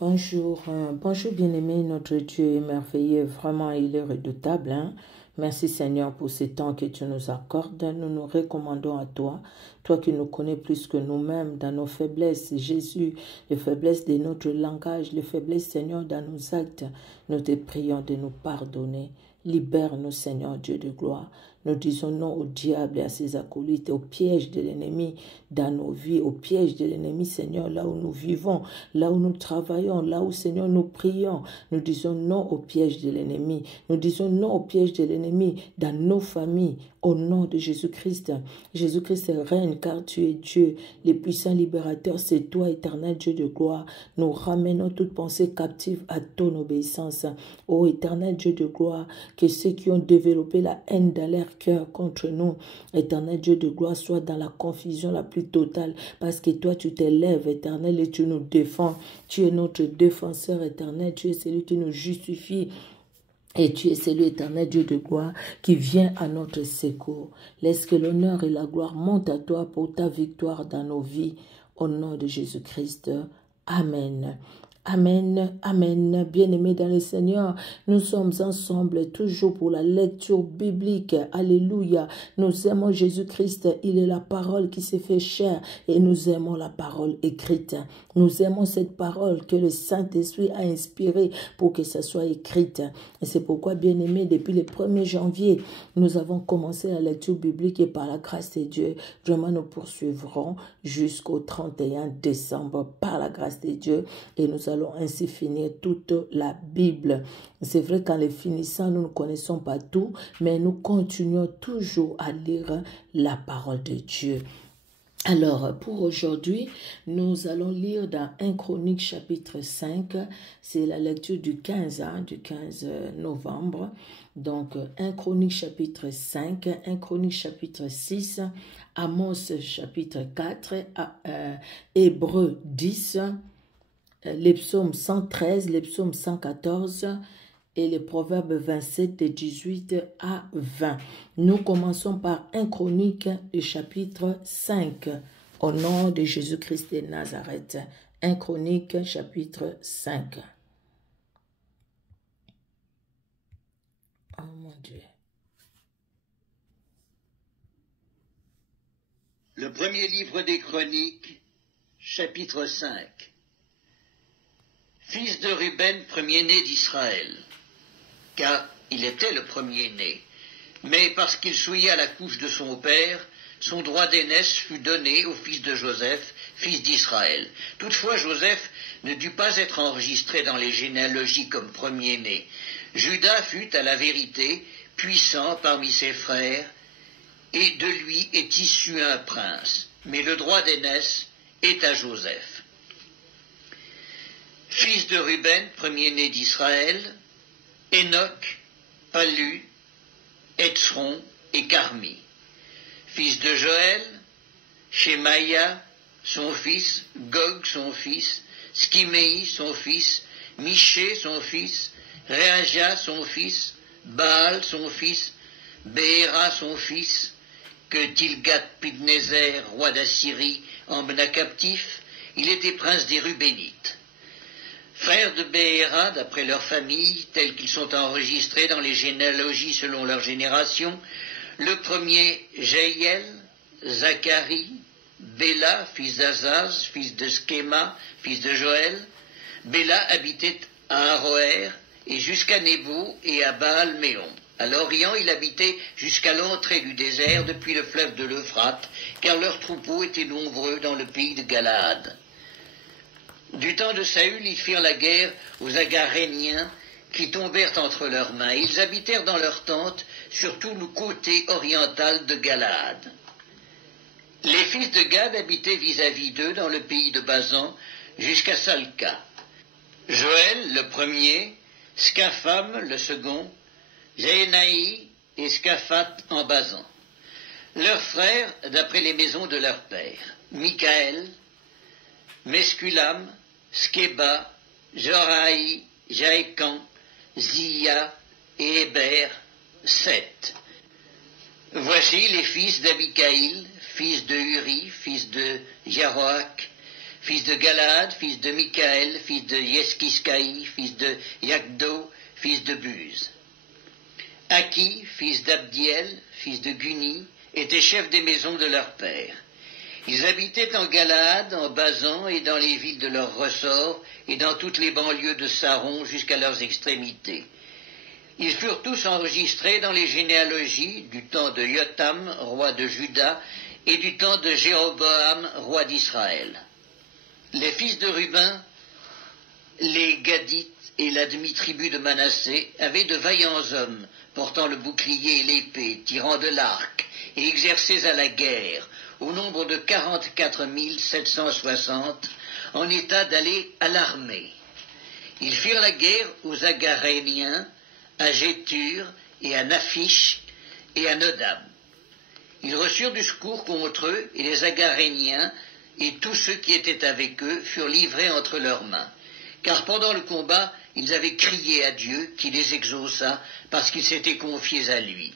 Bonjour, bonjour bien-aimé, notre Dieu est merveilleux, vraiment il est redoutable. Merci Seigneur pour ce temps que tu nous accordes. Nous nous recommandons à toi, toi qui nous connais plus que nous-mêmes dans nos faiblesses. Jésus, les faiblesses de notre langage, les faiblesses Seigneur dans nos actes. Nous te prions de nous pardonner. Libère-nous Seigneur Dieu de gloire. Nous disons non au diable et à ses acolytes, au piège de l'ennemi dans nos vies, au piège de l'ennemi, Seigneur, là où nous vivons, là où nous travaillons, là où, Seigneur, nous prions. Nous disons non au piège de l'ennemi. Nous disons non au piège de l'ennemi dans nos familles, au nom de Jésus-Christ. Jésus-Christ règne car tu es Dieu, le puissant libérateur, c'est toi, éternel Dieu de gloire. Nous ramenons toute pensée captive à ton obéissance. Ô éternel Dieu de gloire, que ceux qui ont développé la haine dans leur cœur contre nous, éternel Dieu de gloire, soient dans la confusion la plus totale, parce que toi tu t'élèves, éternel, et tu nous défends. Tu es notre défenseur éternel, tu es celui qui nous justifie. Et tu es celui éternel Dieu de gloire qui vient à notre secours. Laisse que l'honneur et la gloire montent à toi pour ta victoire dans nos vies. Au nom de Jésus-Christ. Amen. Amen, amen. Bien-aimés dans le Seigneur, nous sommes ensemble toujours pour la lecture biblique. Alléluia. Nous aimons Jésus-Christ. Il est la parole qui s'est fait chair et nous aimons la parole écrite. Nous aimons cette parole que le Saint-Esprit a inspirée pour que ça soit écrite. Et c'est pourquoi, bien-aimés, depuis le 1er janvier, nous avons commencé la lecture biblique et par la grâce de Dieu, vraiment nous poursuivrons jusqu'au 31 décembre par la grâce de Dieu et nous allons ainsi finir toute la Bible. C'est vrai qu'en les finissant, nous ne connaissons pas tout, mais nous continuons toujours à lire la parole de Dieu. Alors, pour aujourd'hui, nous allons lire dans 1 Chronique chapitre 5, c'est la lecture du 15 novembre. Donc, 1 Chronique chapitre 5, 1 Chronique chapitre 6, Amos chapitre 4, Hébreux 10, les psaumes 113, les psaumes 114 et les proverbes 27 de 18 à 20. Nous commençons par 1 Chronique chapitre 5 au nom de Jésus-Christ de Nazareth. 1 Chronique chapitre 5. Oh mon Dieu. Le premier livre des Chroniques, chapitre 5. Fils de Ruben, premier-né d'Israël, car il était le premier-né, mais parce qu'il souilla la couche de son père, son droit d'aînesse fut donné au fils de Joseph, fils d'Israël. Toutefois, Joseph ne dut pas être enregistré dans les généalogies comme premier-né. Juda fut, à la vérité, puissant parmi ses frères, et de lui est issu un prince, mais le droit d'aînesse est à Joseph. Fils de Ruben, premier-né d'Israël, Enoch, Pallu, Etzron et Carmi. Fils de Joël, Shemaïa, son fils, Gog, son fils, Skiméi, son fils, Miché, son fils, Réaja, son fils, Baal, son fils, Béhéra, son fils, que Tilgat-Pidnézer, roi d'Assyrie, emmena captif. Il était prince des Rubénites. Frères de Béhéra, d'après leur famille, tels qu'ils sont enregistrés dans les généalogies selon leur génération, le premier, Jéhiel, Zacharie, Béla, fils d'Azaz, fils de Schéma, fils de Joël. Béla habitait à Aroër et jusqu'à Nebo et à Baal-Méon. À l'Orient, il habitait jusqu'à l'entrée du désert depuis le fleuve de l'Euphrate, car leurs troupeaux étaient nombreux dans le pays de Galaad. Du temps de Saül, ils firent la guerre aux Agaréniens qui tombèrent entre leurs mains. Ils habitèrent dans leurs tentes sur tout le côté oriental de Galaad. Les fils de Gad habitaient vis-à-vis d'eux dans le pays de Basan jusqu'à Salca. Joël, le premier, Scapham, le second, Jénaï et Scaphat en Basan. Leurs frères, d'après les maisons de leur père, Michaël, Mesculam, Skeba, Joraï, Jaécan, Zia et Héber, 7. Voici les fils d'Abikaïl, fils de Uri, fils de Jaroach, fils de Galaad, fils de Michaël, fils de Yeskiskaï, fils de Yagdo, fils de Buz. Aki, fils d'Abdiel, fils de Guni, étaient chefs des maisons de leur père. Ils habitaient en Galaad, en Basan et dans les villes de leur ressort, et dans toutes les banlieues de Saron jusqu'à leurs extrémités. Ils furent tous enregistrés dans les généalogies du temps de Yotam, roi de Juda, et du temps de Jéroboam, roi d'Israël. Les fils de Ruben, les Gadites et la demi-tribu de Manassé avaient de vaillants hommes, portant le bouclier et l'épée, tirant de l'arc, et exercés à la guerre, au nombre de 44 760, en état d'aller à l'armée. Ils firent la guerre aux Agaréniens, à Gétur et à Naphish et à Nodab. Ils reçurent du secours contre eux, et les Agaréniens et tous ceux qui étaient avec eux furent livrés entre leurs mains. Car pendant le combat, ils avaient crié à Dieu qui les exauça parce qu'ils s'étaient confiés à lui.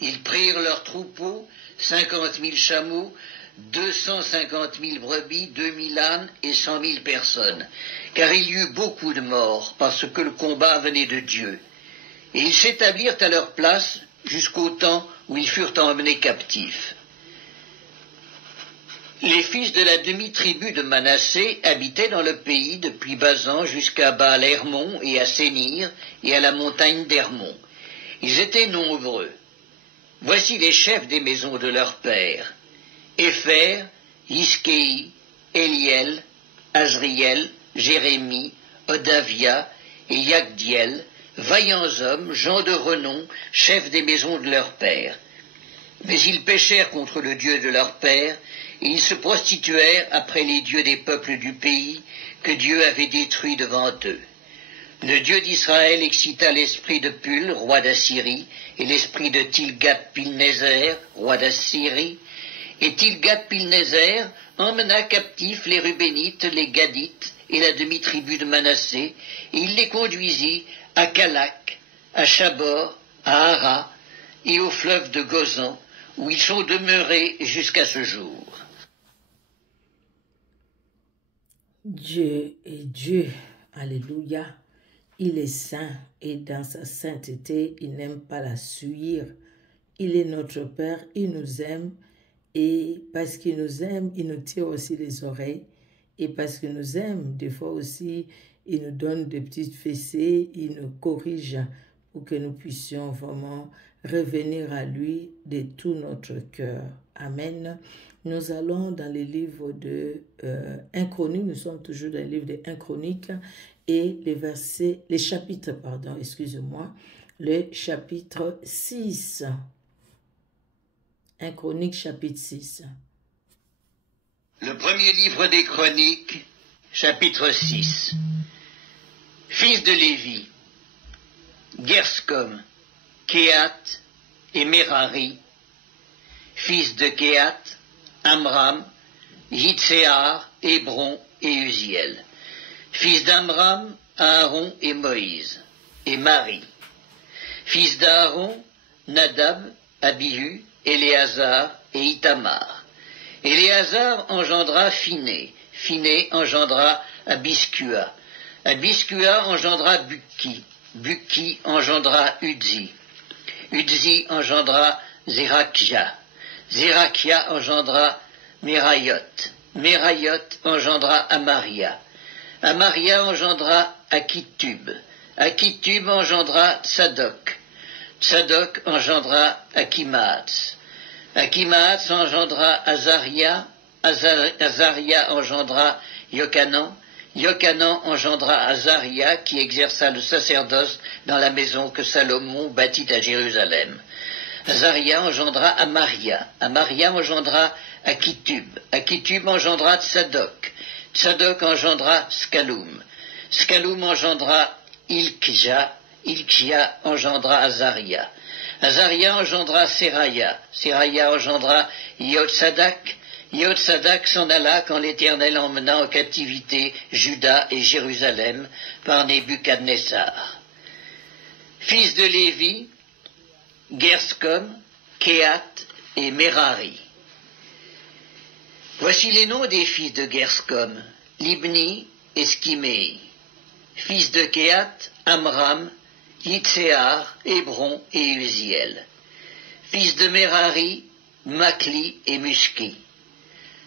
Ils prirent leurs troupeaux, 50 000 chameaux, 250 000 brebis, 2 000 ânes et 100 000 personnes, car il y eut beaucoup de morts parce que le combat venait de Dieu. Et ils s'établirent à leur place jusqu'au temps où ils furent emmenés captifs. Les fils de la demi-tribu de Manassé habitaient dans le pays depuis Basan jusqu'à Baal-Hermon et à Sénir et à la montagne d'Hermon. Ils étaient nombreux. Voici les chefs des maisons de leurs pères: Épher, Iskei, Eliel, Azriel, Jérémie, Odavia et Yagdiel, vaillants hommes, gens de renom, chefs des maisons de leurs pères. Mais ils péchèrent contre le Dieu de leur père, et ils se prostituèrent après les dieux des peuples du pays que Dieu avait détruits devant eux. Le Dieu d'Israël excita l'esprit de Pul, roi d'Assyrie, et l'esprit de Tilgat-Pilnézer, roi d'Assyrie, et Tilgat-Pilnézer emmena captifs les Rubénites, les Gadites et la demi-tribu de Manassé, et il les conduisit à Calak, à Chabor, à Ara et au fleuve de Gozan, où ils sont demeurés jusqu'à ce jour. Dieu est Dieu, alléluia. Il est saint et dans sa sainteté, il n'aime pas la suivre. Il est notre Père, il nous aime et parce qu'il nous aime, il nous tire aussi les oreilles et parce qu'il nous aime, des fois aussi, il nous donne des petites fessées, il nous corrige pour que nous puissions vraiment revenir à lui de tout notre cœur. Amen. Nous allons dans les livres de 1 Chronique, nous sommes toujours dans le livre de 1 Chronique et les chapitres, excusez-moi, le chapitre 6. 1 Chronique, chapitre 6. Le premier livre des Chroniques, chapitre 6. Fils de Lévi, Gerscom, Kehat et Merari, fils de Kehat, Amram, Yitséar, Hébron et Uziel, fils d'Amram, Aaron et Moïse, et Marie, fils d'Aaron, Nadab, Abihu, Éléazar et Itamar. Éléazar engendra Phiné, Phiné engendra Abiskua, Abiskua engendra Bukki, Bukki engendra Udzi, Udzi engendra Zérakia, Zérakia engendra Merayot, Merayot engendra Amaria, Amaria engendra Akitub, Akitub engendra Tsadok, Tsadok engendra Akimaats, Akimaats engendra Azaria, Azaria engendra Yokanan, Yokanan engendra Azaria qui exerça le sacerdoce dans la maison que Salomon bâtit à Jérusalem. Azaria engendra Amaria, Amaria engendra Akitub, Akitub engendra Tsadok, Tsadok engendra Skaloum, Skaloum engendra Ilkja, Ilkja engendra Azaria, Azaria engendra Seraya, Seraya engendra Yotsadak, Yotsadak s'en alla quand l'Éternel emmena en captivité Juda et Jérusalem par Nebuchadnezzar. Fils de Lévi, Gerscom, Kehat et Merari. Voici les noms des fils de Gerscom, Libni et Skiméi. Fils de Kehat, Amram, Yitzéar, Hébron et Uziel. Fils de Merari, Makli et Muski.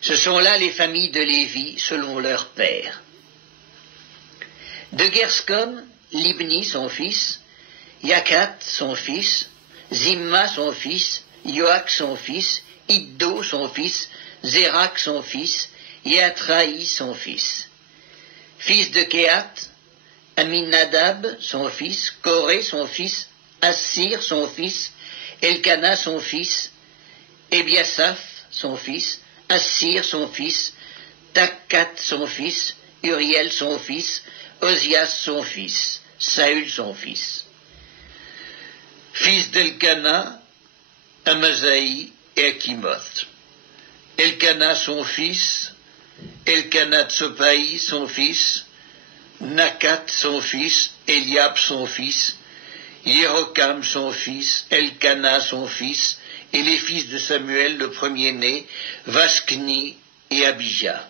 Ce sont là les familles de Lévi selon leur père. De Gerscom, Libni son fils, Yakat son fils, Zimma son fils, Yoach son fils, Iddo son fils, Zérak son fils, Yatraï son fils. Fils de Kehat, Aminadab son fils, Coré son fils, Assir son fils, Elkana son fils, Ebiasaph son fils, Assir son fils, Takat son fils, Uriel son fils, Ozias son fils, Saül son fils. Fils d'Elkana, Amasaï et Akimoth. Elkana son fils, Elkana Tsopaï son fils, Nakat son fils, Eliab son fils, Hierokam son fils, Elkana son fils, et les fils de Samuel le premier-né, Vaskni et Abijah.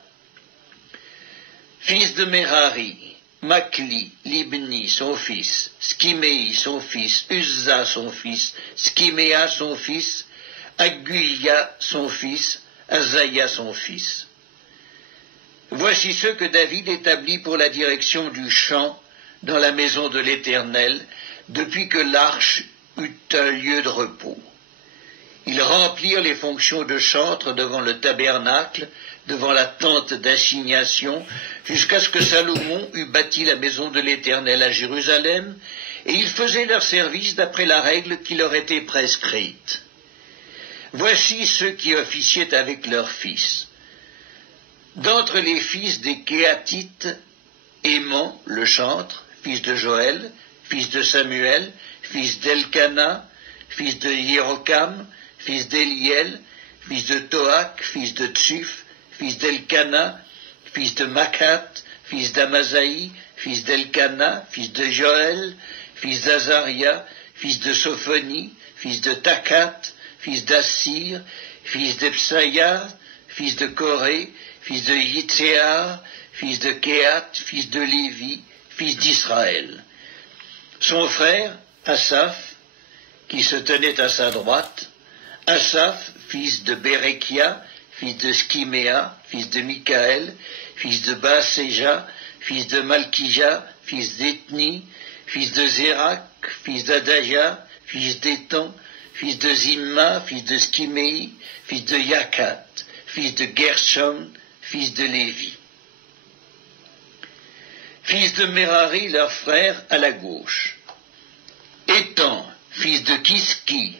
Fils de Merari, Makli, Libni son fils, Skiméi son fils, Uzza son fils, Skiméa son fils, Aguia son fils, Azaïa son fils. Voici ceux que David établit pour la direction du chant dans la maison de l'Éternel, depuis que l'arche eut un lieu de repos. Ils remplirent les fonctions de chantre devant le tabernacle, devant la tente d'assignation, jusqu'à ce que Salomon eût bâti la maison de l'Éternel à Jérusalem, et ils faisaient leur service d'après la règle qui leur était prescrite. Voici ceux qui officiaient avec leurs fils. D'entre les fils des Kéatites, Éman, le chantre, fils de Joël, fils de Samuel, fils d'Elkana, fils de Hierokam, fils d'Eliel, fils de Toak, fils de Tsuf, fils d'Elkana, fils de Makat, fils d'Amasaï, fils d'Elkana, fils de Joël, fils d'Azaria, fils de Sophonie, fils de Takat, fils d'Assir, fils d'Epsaïa, fils de Coré, fils de Yitzéar, fils de Kehat, fils de Lévi, fils d'Israël. Son frère, Asaph, qui se tenait à sa droite, Asaph, fils de Bérekia, fils de Skiméa, fils de Michaël, fils de Baaséja, fils de Malkija, fils d'Ethni, fils de Zérak, fils d'Adaja, fils d'Étan, fils de Zimma, fils de Skiméi, fils de Yakat, fils de Gershom, fils de Lévi. Fils de Merari, leur frère, à la gauche. Étan, fils de Kiski,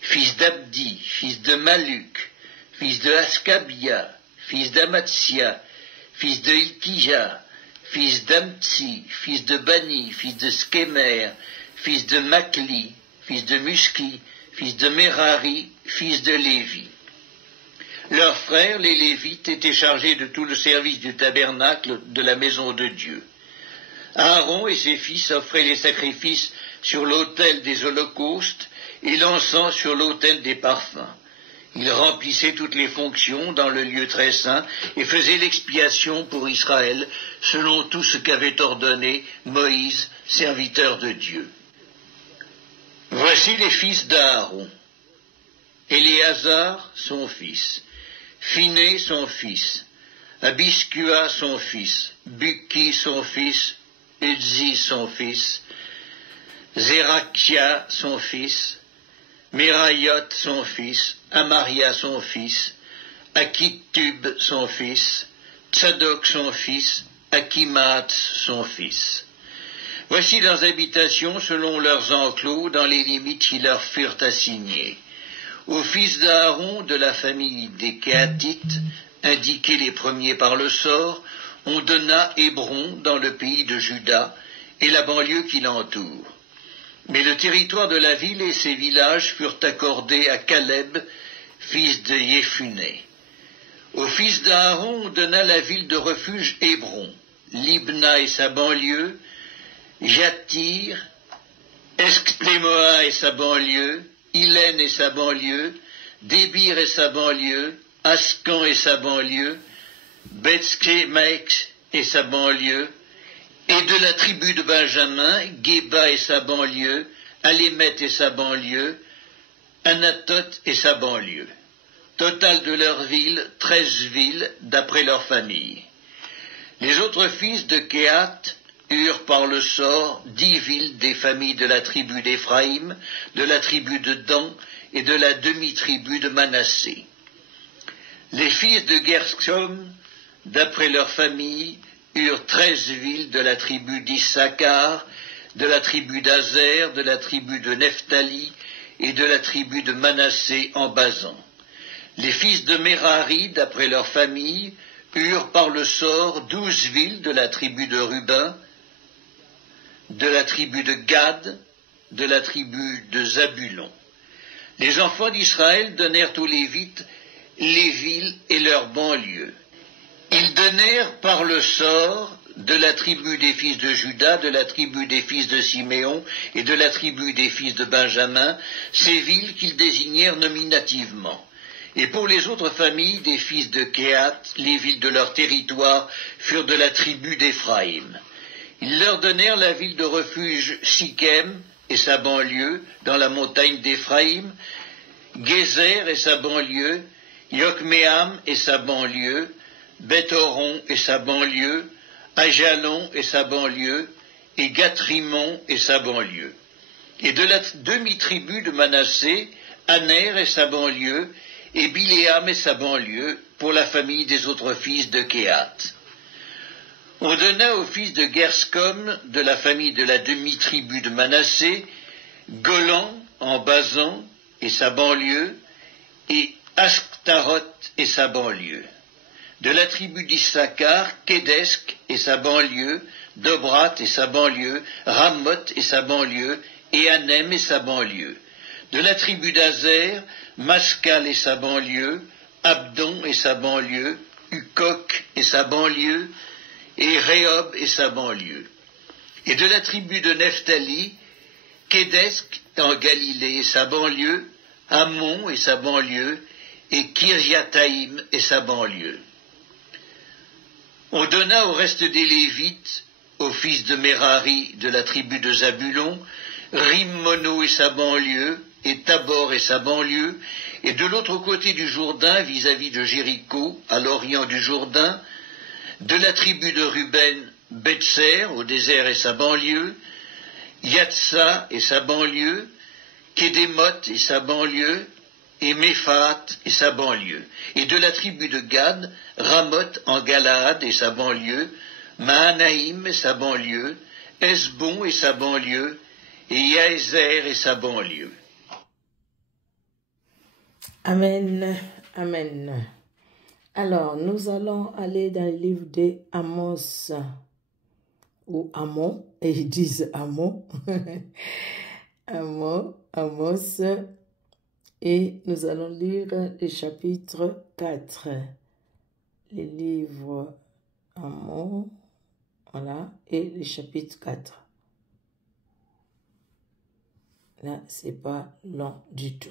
fils d'Abdi, fils de Maluk, fils de Askabia, fils d'Amatsia, fils de Ilkija, fils d'Amtsi, fils de Bani, fils de Skemer, fils de Makli, fils de Muski, fils de Merari, fils de Lévi. Leurs frères, les Lévites, étaient chargés de tout le service du tabernacle de la maison de Dieu. Aaron et ses fils offraient les sacrifices sur l'autel des holocaustes et l'encens sur l'autel des parfums. Ils remplissaient toutes les fonctions dans le lieu très saint et faisaient l'expiation pour Israël selon tout ce qu'avait ordonné Moïse, serviteur de Dieu. Voici les fils d'Aaron. Éléazar, son fils. Phiné, son fils. Abiskua, son fils. Bukki, son fils. Uzzi, son fils. Zérakia, son fils. Merayot, son fils. Amaria, son fils. Akitub, son fils. Tsadok, son fils. Akimat, son fils. Voici leurs habitations selon leurs enclos dans les limites qui leur furent assignées. Aux fils d'Aaron de la famille des Kéatites, indiqués les premiers par le sort, on donna Hébron dans le pays de Juda et la banlieue qui l'entoure. Mais le territoire de la ville et ses villages furent accordés à Caleb, fils de Yéphuné. Aux fils d'Aaron on donna la ville de refuge Hébron, Libna et sa banlieue, Jatir, Escplémoa et sa banlieue, Hylène et sa banlieue, Débir et sa banlieue, Ascan et sa banlieue, Beth-Shemesh et sa banlieue, et de la tribu de Benjamin, Géba et sa banlieue, Alémet et sa banlieue, Anatoth et sa banlieue. Total de leurs villes, 13 villes, d'après leur famille. Les autres fils de Kehath eurent par le sort 10 villes des familles de la tribu d'Éphraïm, de la tribu de Dan et de la demi-tribu de Manassé. Les fils de Gershom, d'après leur famille, eurent 13 villes de la tribu d'Issachar, de la tribu d'Azer, de la tribu de Nephtali et de la tribu de Manassé en Basan. Les fils de Merari, d'après leur famille, eurent par le sort 12 villes de la tribu de Ruben, de la tribu de Gad, de la tribu de Zabulon. Les enfants d'Israël donnèrent aux Lévites les villes et leurs banlieues. Ils donnèrent par le sort de la tribu des fils de Juda, de la tribu des fils de Siméon et de la tribu des fils de Benjamin, ces villes qu'ils désignèrent nominativement. Et pour les autres familles des fils de Kehath, les villes de leur territoire furent de la tribu d'Éphraïm. Ils leur donnèrent la ville de refuge Sichem et sa banlieue, dans la montagne d'Éphraïm, Gézer et sa banlieue, Yokmeam et sa banlieue, Beth-Horon et sa banlieue, Ajalon et sa banlieue, et Gathrimon et sa banlieue. Et de la demi-tribu de Manassé, Aner et sa banlieue, et Biléam et sa banlieue, pour la famille des autres fils de Kehath. On donna aux fils de Gershom, de la famille de la demi-tribu de Manassé, Golan en Basan et sa banlieue, et Ashtaroth et sa banlieue. De la tribu d'Issachar, Kédesk et sa banlieue, Dobrat et sa banlieue, Ramoth et sa banlieue, et Anem et sa banlieue. De la tribu d'Azer, Maskal et sa banlieue, Abdon et sa banlieue, Ukok et sa banlieue, et Rehob et sa banlieue. Et de la tribu de Nephtali, Kédesk en Galilée et sa banlieue, Hamon et sa banlieue, et Kirjataïm et sa banlieue. On donna au reste des Lévites, aux fils de Merari de la tribu de Zabulon, Rimmono et sa banlieue, et Tabor et sa banlieue, et de l'autre côté du Jourdain, vis-à-vis de Jéricho, à l'orient du Jourdain, de la tribu de Ruben, Betser, au désert et sa banlieue, Yatsa et sa banlieue, Kédémoth et sa banlieue, et Méphat et sa banlieue. Et de la tribu de Gad, Ramoth en Galaad et sa banlieue, Mahanaïm et sa banlieue, Esbon et sa banlieue, et Yaézer et sa banlieue. Amen, amen. Alors, nous allons aller dans le livre d'Amos, ou Amon, et ils disent Amon, Amos, et nous allons lire le chapitre 4, le livre Amon, voilà, et le chapitre 4. Là, c'est pas long du tout.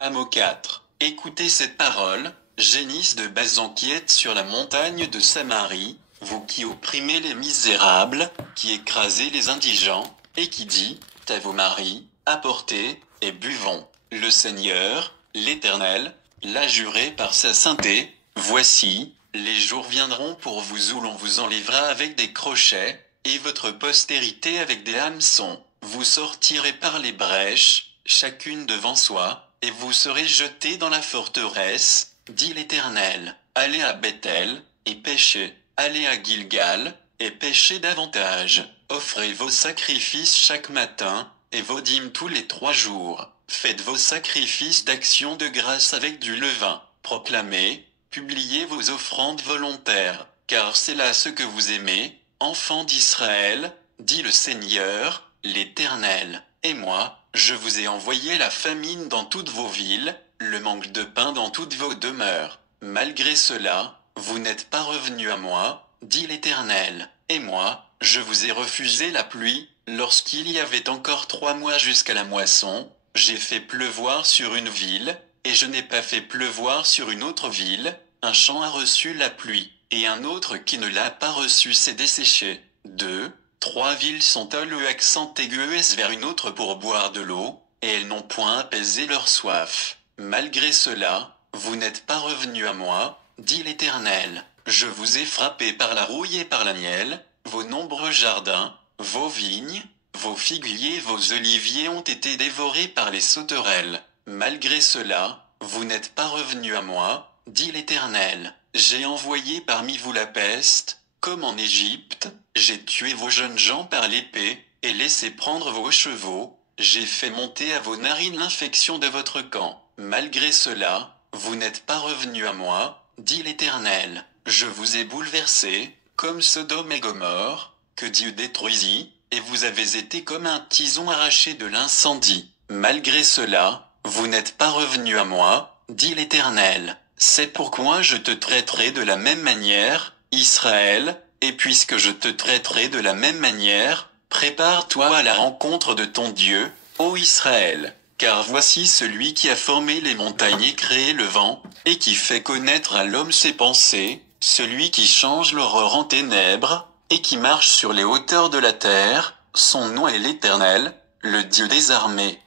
Amos 4. Écoutez cette parole, génisse de Basan qui êtes sur la montagne de Samarie, vous qui opprimez les misérables, qui écrasez les indigents, et qui dit, à vos maris, apportez, et buvons. Le Seigneur, l'Éternel, l'a juré par sa sainteté, voici, les jours viendront pour vous où l'on vous enlèvera avec des crochets, et votre postérité avec des hameçons. Vous sortirez par les brèches, chacune devant soi, et vous serez jetés dans la forteresse, dit l'Éternel. Allez à Bethel, et péchez. Allez à Gilgal, et péchez davantage. Offrez vos sacrifices chaque matin, et vos dîmes tous les 3 jours. Faites vos sacrifices d'action de grâce avec du levain. Proclamez, publiez vos offrandes volontaires, car c'est là ce que vous aimez, enfants d'Israël, dit le Seigneur, l'Éternel. Et moi, je vous ai envoyé la famine dans toutes vos villes, le manque de pain dans toutes vos demeures. Malgré cela, vous n'êtes pas revenus à moi, dit l'Éternel. Et moi, je vous ai refusé la pluie, lorsqu'il y avait encore 3 mois jusqu'à la moisson. J'ai fait pleuvoir sur une ville, et je n'ai pas fait pleuvoir sur une autre ville, un champ a reçu la pluie, et un autre qui ne l'a pas reçu s'est desséché. 2, 3 villes sont à l'accent aigu vers une autre pour boire de l'eau, et elles n'ont point apaisé leur soif. Malgré cela, vous n'êtes pas revenus à moi, dit l'Éternel. Je vous ai frappé par la rouille et par la nielle, vos nombreux jardins, vos vignes, vos figuiers et vos oliviers ont été dévorés par les sauterelles. Malgré cela, vous n'êtes pas revenus à moi, dit l'Éternel. J'ai envoyé parmi vous la peste, comme en Égypte, j'ai tué vos jeunes gens par l'épée, et laissé prendre vos chevaux, j'ai fait monter à vos narines l'infection de votre camp. Malgré cela, vous n'êtes pas revenus à moi, dit l'Éternel. Je vous ai bouleversés, comme Sodome et Gomorrhe, que Dieu détruisit, et vous avez été comme un tison arraché de l'incendie. Malgré cela, vous n'êtes pas revenus à moi, dit l'Éternel. C'est pourquoi je te traiterai de la même manière, Israël, et puisque je te traiterai de la même manière, prépare-toi à la rencontre de ton Dieu, ô Israël. Car voici celui qui a formé les montagnes et créé le vent, et qui fait connaître à l'homme ses pensées, celui qui change l'aurore en ténèbres, et qui marche sur les hauteurs de la terre, son nom est l'Éternel, le Dieu des armées.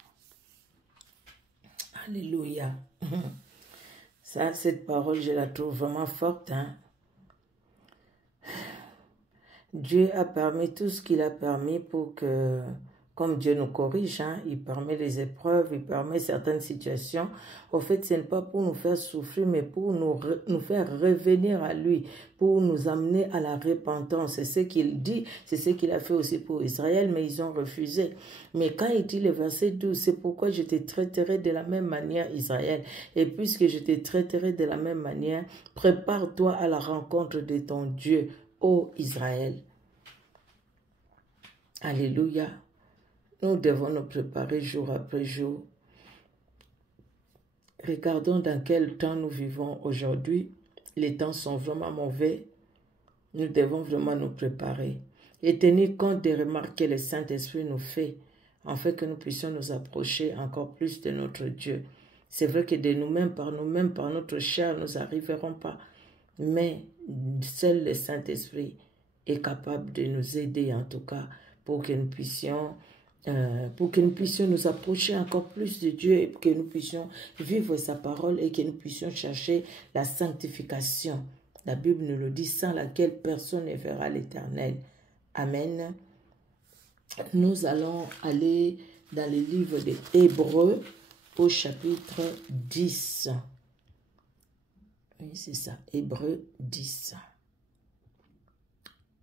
Alléluia. Ça, cette parole, je la trouve vraiment forte. Dieu a permis tout ce qu'il a permis pour que, comme Dieu nous corrige, il permet les épreuves, il permet certaines situations. Au fait, ce n'est pas pour nous faire souffrir, mais pour nous faire revenir à lui, pour nous amener à la repentance. C'est ce qu'il dit, c'est ce qu'il a fait aussi pour Israël, mais ils ont refusé. Mais quand il dit le verset 12, c'est pourquoi je te traiterai de la même manière, Israël. Et puisque je te traiterai de la même manière, prépare-toi à la rencontre de ton Dieu, ô Israël. Alléluia. Nous devons nous préparer jour après jour. Regardons dans quel temps nous vivons aujourd'hui. Les temps sont vraiment mauvais. Nous devons vraiment nous préparer et tenir compte des remarques que le Saint-Esprit nous fait, afin que nous puissions nous approcher encore plus de notre Dieu. C'est vrai que de nous-mêmes, par notre chair, nous n'arriverons pas. Mais seul le Saint-Esprit est capable de nous aider, en tout cas, pour que nous puissions nous approcher encore plus de Dieu et que nous puissions vivre sa parole et que nous puissions chercher la sanctification. La Bible nous le dit, sans laquelle personne ne verra l'Éternel. Amen. Nous allons aller dans le livre des Hébreux au chapitre 10. Oui, c'est ça, Hébreux 10.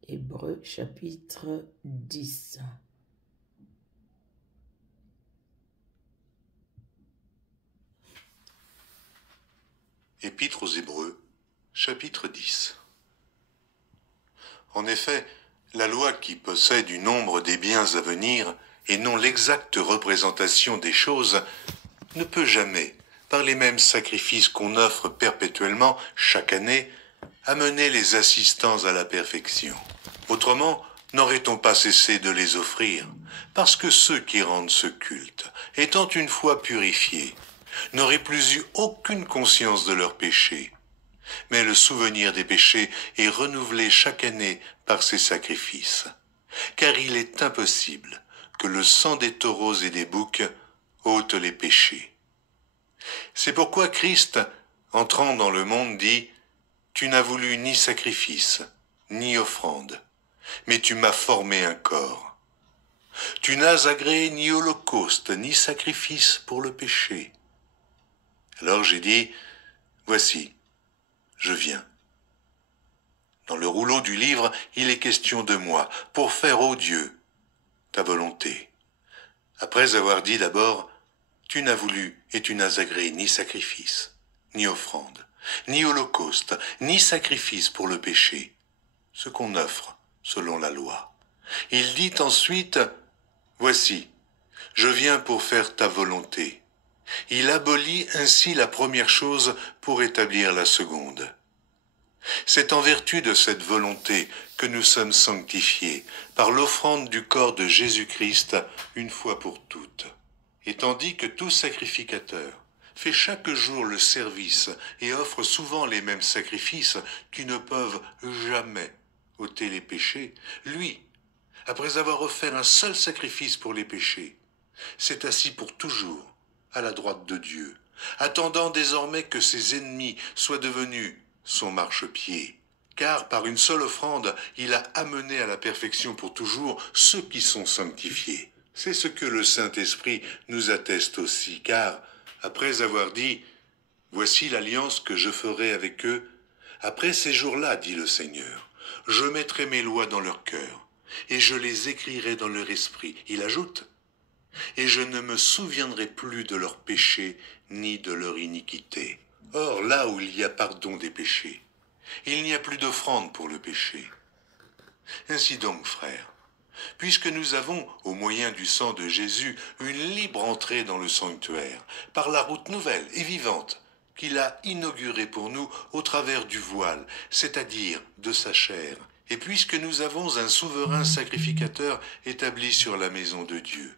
Hébreux chapitre 10. Épître aux Hébreux, chapitre 10. En effet, la loi qui possède du nombre des biens à venir et non l'exacte représentation des choses ne peut jamais, par les mêmes sacrifices qu'on offre perpétuellement chaque année, amener les assistants à la perfection. Autrement, n'aurait-on pas cessé de les offrir, parce que ceux qui rendent ce culte, étant une fois purifiés, n'auraient plus eu aucune conscience de leurs péchés. Mais le souvenir des péchés est renouvelé chaque année par ces sacrifices, car il est impossible que le sang des taureaux et des boucs ôte les péchés. C'est pourquoi Christ, entrant dans le monde, dit « Tu n'as voulu ni sacrifice, ni offrande, mais tu m'as formé un corps. Tu n'as agréé ni holocauste, ni sacrifice pour le péché. » Alors j'ai dit, voici, je viens. Dans le rouleau du livre, il est question de moi, pour faire, ô Dieu, ta volonté. Après avoir dit d'abord, tu n'as voulu et tu n'as agréé ni sacrifice, ni offrande, ni holocauste, ni sacrifice pour le péché, ce qu'on offre selon la loi. Il dit ensuite, voici, je viens pour faire ta volonté. Il abolit ainsi la première chose pour établir la seconde. C'est en vertu de cette volonté que nous sommes sanctifiés par l'offrande du corps de Jésus-Christ une fois pour toutes. Et tandis que tout sacrificateur fait chaque jour le service et offre souvent les mêmes sacrifices qui ne peuvent jamais ôter les péchés, lui, après avoir offert un seul sacrifice pour les péchés, s'est assis pour toujours à la droite de Dieu, attendant désormais que ses ennemis soient devenus son marchepied. Car par une seule offrande, il a amené à la perfection pour toujours ceux qui sont sanctifiés. C'est ce que le Saint-Esprit nous atteste aussi, car, après avoir dit « Voici l'alliance que je ferai avec eux, après ces jours-là, dit le Seigneur, je mettrai mes lois dans leur cœur, et je les écrirai dans leur esprit. » Il ajoute « Et je ne me souviendrai plus de leurs péchés ni de leur iniquité. » Or, là où il y a pardon des péchés, il n'y a plus d'offrande pour le péché. Ainsi donc, frères, puisque nous avons, au moyen du sang de Jésus, une libre entrée dans le sanctuaire, par la route nouvelle et vivante qu'il a inaugurée pour nous au travers du voile, c'est-à-dire de sa chair, et puisque nous avons un souverain sacrificateur établi sur la maison de Dieu,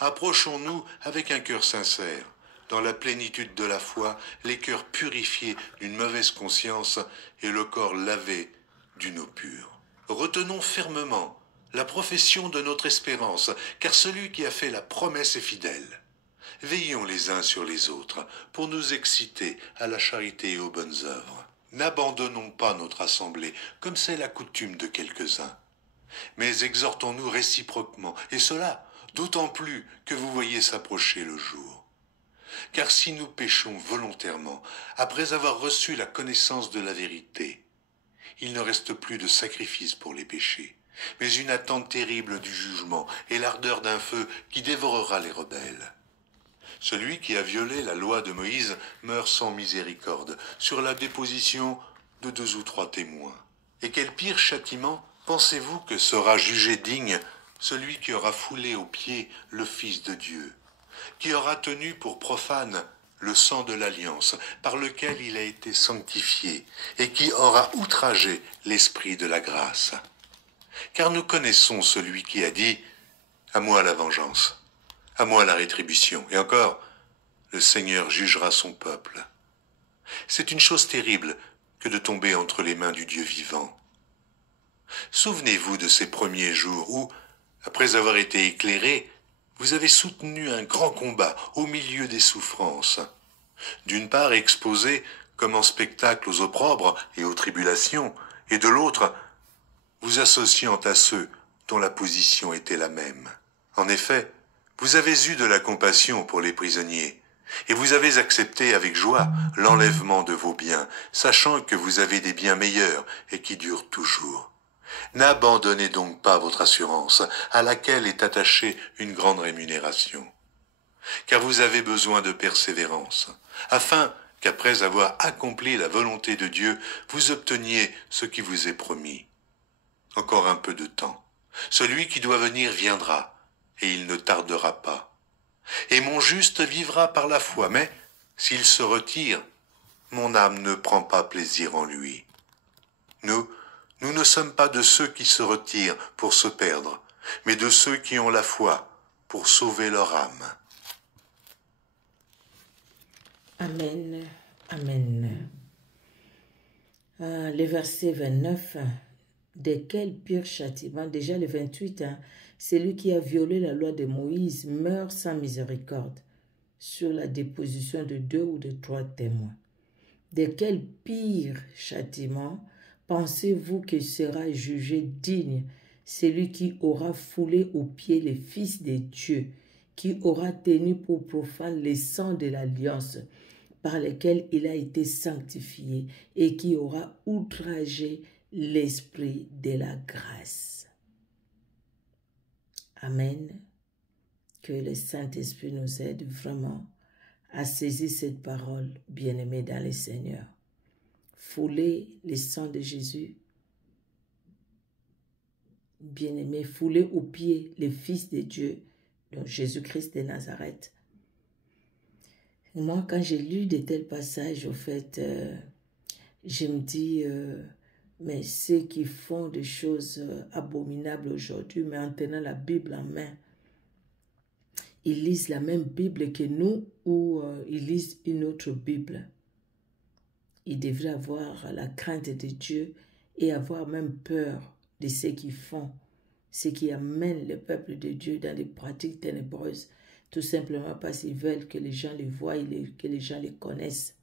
approchons-nous avec un cœur sincère, dans la plénitude de la foi, les cœurs purifiés d'une mauvaise conscience et le corps lavé d'une eau pure. Retenons fermement la profession de notre espérance, car celui qui a fait la promesse est fidèle. Veillons les uns sur les autres pour nous exciter à la charité et aux bonnes œuvres. N'abandonnons pas notre assemblée, comme c'est la coutume de quelques-uns, mais exhortons-nous réciproquement, et cela d'autant plus que vous voyez s'approcher le jour. Car si nous péchons volontairement, après avoir reçu la connaissance de la vérité, il ne reste plus de sacrifice pour les péchés, mais une attente terrible du jugement et l'ardeur d'un feu qui dévorera les rebelles. Celui qui a violé la loi de Moïse meurt sans miséricorde, sur la déposition de 2 ou 3 témoins. Et quel pire châtiment pensez-vous que sera jugé digne celui qui aura foulé aux pieds le Fils de Dieu, qui aura tenu pour profane le sang de l'alliance par lequel il a été sanctifié et qui aura outragé l'esprit de la grâce. Car nous connaissons celui qui a dit « À moi la vengeance, à moi la rétribution ». Et encore, le Seigneur jugera son peuple. C'est une chose terrible que de tomber entre les mains du Dieu vivant. Souvenez-vous de ces premiers jours où, après avoir été éclairés, vous avez soutenu un grand combat au milieu des souffrances. D'une part exposé comme en spectacle aux opprobres et aux tribulations, et de l'autre, vous associant à ceux dont la position était la même. En effet, vous avez eu de la compassion pour les prisonniers, et vous avez accepté avec joie l'enlèvement de vos biens, sachant que vous avez des biens meilleurs et qui durent toujours. N'abandonnez donc pas votre assurance, à laquelle est attachée une grande rémunération. Car vous avez besoin de persévérance, afin qu'après avoir accompli la volonté de Dieu, vous obteniez ce qui vous est promis. Encore un peu de temps. Celui qui doit venir viendra, et il ne tardera pas. Et mon juste vivra par la foi, mais s'il se retire, mon âme ne prend pas plaisir en lui. Nous ne sommes pas de ceux qui se retirent pour se perdre, mais de ceux qui ont la foi pour sauver leur âme. Amen. Amen. Le verset 29, de quel pire châtiment, déjà le 28, celui qui a violé la loi de Moïse meurt sans miséricorde sur la déposition de 2 ou de 3 témoins. De quel pire châtiment pensez-vous que sera jugé digne celui qui aura foulé aux pieds les fils de Dieu, qui aura tenu pour profane le sang de l'alliance par lequel il a été sanctifié et qui aura outragé l'esprit de la grâce. Amen. Que le Saint-Esprit nous aide vraiment à saisir cette parole, bien-aimée dans le Seigneur. Fouler le sang de Jésus, bien-aimé, fouler aux pieds le Fils de Dieu, donc Jésus-Christ de Nazareth. Moi, quand j'ai lu de tels passages, au fait, je me dis, mais ceux qui font des choses abominables aujourd'hui, mais en tenant la Bible en main, ils lisent la même Bible que nous ou ils lisent une autre Bible. Ils devraient avoir la crainte de Dieu et avoir même peur de ce qu'ils font, ce qui amène le peuple de Dieu dans des pratiques ténébreuses, tout simplement parce qu'ils veulent que les gens les voient et que les gens les connaissent.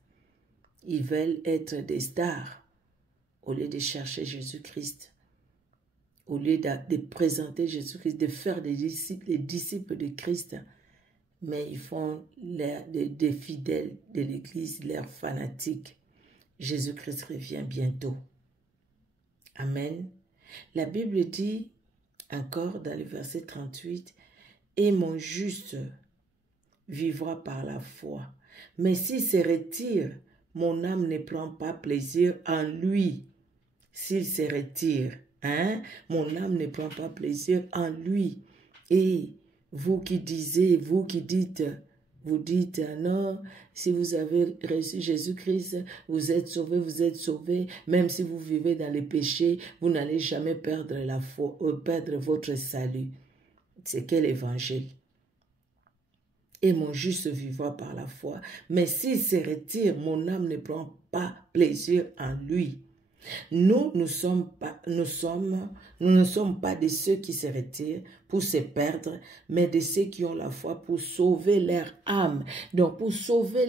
Ils veulent être des stars au lieu de chercher Jésus-Christ, au lieu de présenter Jésus-Christ, de faire des disciples de Christ. Mais ils font des fidèles de l'Église, leurs fanatiques. Jésus-Christ revient bientôt. Amen. La Bible dit encore dans le verset 38, « Et mon juste vivra par la foi. Mais s'il se retire, mon âme ne prend pas plaisir en lui. » S'il se retire, mon âme ne prend pas plaisir en lui. Et vous qui dites, vous dites, non, si vous avez reçu Jésus-Christ, vous êtes sauvés, même si vous vivez dans les péchés, vous n'allez jamais perdre la foi, perdre votre salut. C'est quel évangile? Et mon juste vivra par la foi. Mais s'il se retire, mon âme ne prend pas plaisir en lui. Nous ne sommes pas de ceux qui se retirent pour se perdre, mais de ceux qui ont la foi pour sauver leur âme. Donc, pour sauver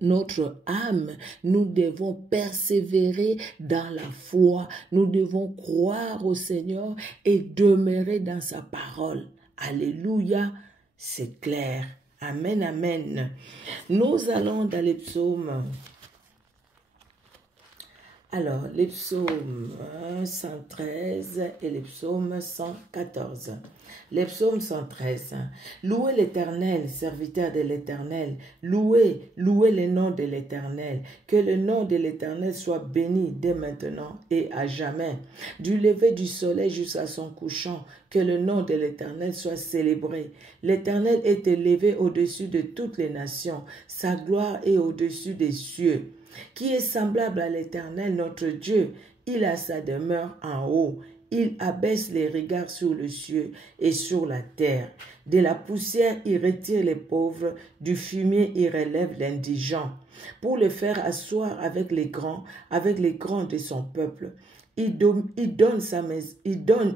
notre âme, nous devons persévérer dans la foi. Nous devons croire au Seigneur et demeurer dans sa parole. Alléluia, c'est clair. Amen, amen. Nous allons dans les psaumes. Alors, les psaumes 113 et les psaumes 114. Les psaumes 113. Louez l'Éternel, serviteur de l'Éternel. Louez le nom de l'Éternel. Que le nom de l'Éternel soit béni dès maintenant et à jamais. Du lever du soleil jusqu'à son couchant, que le nom de l'Éternel soit célébré. L'Éternel est élevé au-dessus de toutes les nations. Sa gloire est au-dessus des cieux. Qui est semblable à l'Éternel, notre Dieu? Il a sa demeure en haut. Il abaisse les regards sur le ciel et sur la terre. De la poussière, il retire les pauvres. Du fumier, il relève l'indigent. Pour le faire asseoir avec les grands de son peuple. Il donne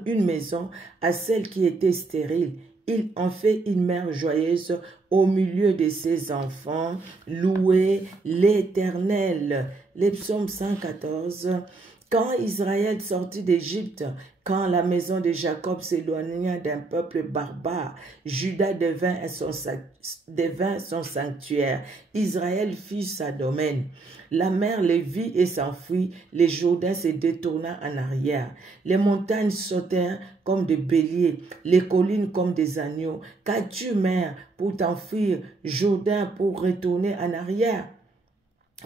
une maison à celle qui était stérile. Il en fait une mère joyeuse au milieu de ses enfants. Louez l'Éternel. Les psaumes 114. Quand Israël sortit d'Égypte, quand la maison de Jacob s'éloigna d'un peuple barbare, Juda devint son sanctuaire. Israël fit sa domaine. La mer les vit et s'enfuit, les Jourdains se tourna en arrière. Les montagnes sautèrent comme des béliers, les collines comme des agneaux. Qu'as-tu, mer, pour t'enfuir, Jourdain, pour retourner en arrière?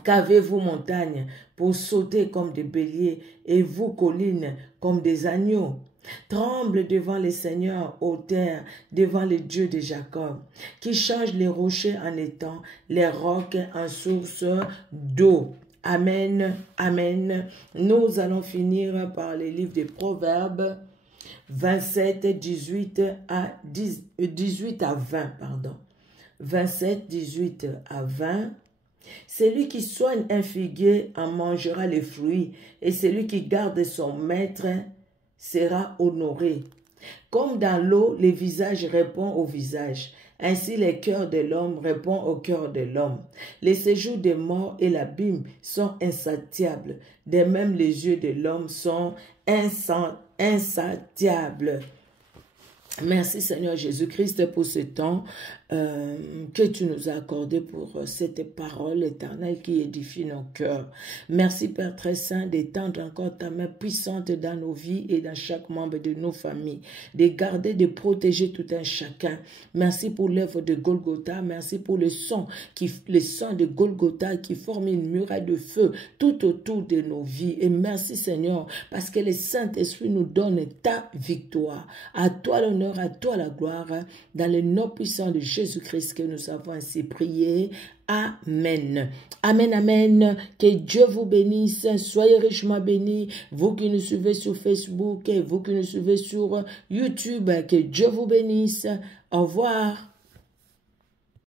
Qu'avez-vous, montagne, pour sauter comme des béliers, et vous, collines, comme des agneaux? Tremble devant le Seigneur, ô terre, devant le Dieu de Jacob, qui change les rochers en étangs, les rocs en source d'eau. Amen, amen. Nous allons finir par les livres des Proverbes 27, 18 à 20, pardon. 27, 18 à 20. Celui qui soigne un figuier en mangera les fruits, et celui qui garde son maître sera honoré. Comme dans l'eau, les visages répondent au visage, ainsi les cœurs de l'homme répondent au cœur de l'homme. Les séjours des morts et l'abîme sont insatiables, de même les yeux de l'homme sont insatiables. Merci Seigneur Jésus-Christ pour ce temps que tu nous as accordé pour cette parole éternelle qui édifie nos cœurs. Merci Père très saint d'étendre encore ta main puissante dans nos vies et dans chaque membre de nos familles, de garder, de protéger tout un chacun. Merci pour l'œuvre de Golgotha, merci pour le sang de Golgotha qui forme une muraille de feu tout autour de nos vies. Et merci Seigneur parce que le Saint-Esprit nous donne ta victoire. À toi l'honneur, à toi la gloire, dans le nom puissant de Jésus-Christ que nous avons ainsi prié. Amen. Amen, amen. Que Dieu vous bénisse. Soyez richement bénis. Vous qui nous suivez sur Facebook et vous qui nous suivez sur YouTube, que Dieu vous bénisse. Au revoir.